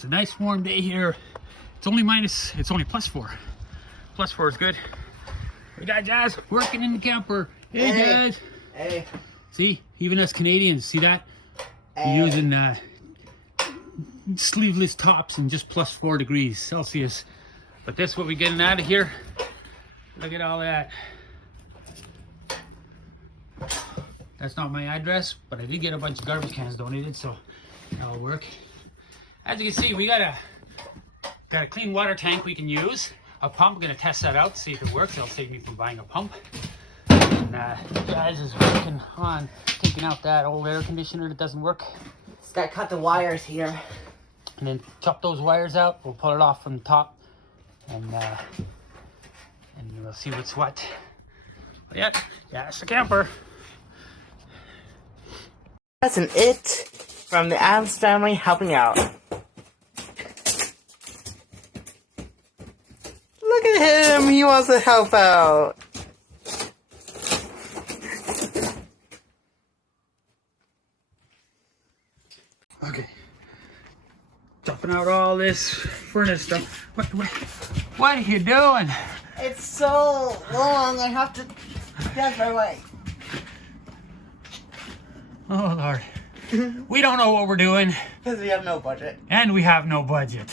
It's a nice warm day here. It's only +4. +4 is good. We got Jazz working in the camper. Hey, Jazz. Hey. See, even us Canadians, see that? Hey. Using sleeveless tops and just +4 degrees Celsius. But this what we getting out of here. Look at all that. That's not my address, but I did get a bunch of garbage cans donated, so that'll work. As you can see, we got a clean water tank we can use. A pump, I'm gonna test that out, see if it works. It'll save me from buying a pump. And Jazz is working on taking out that old air conditioner that doesn't work. Just gotta cut the wires here. And then chop those wires out. We'll pull it off from the top, and we'll see what's what. But yeah, it's the camper. That's an it from the Adams family helping out. Look at him, he wants to help out. Okay. Chopping out all this furnace stuff. What are you doing? It's so long, I have to get my way. Oh Lord. We don't know what we're doing. Because we have no budget. And we have no budget.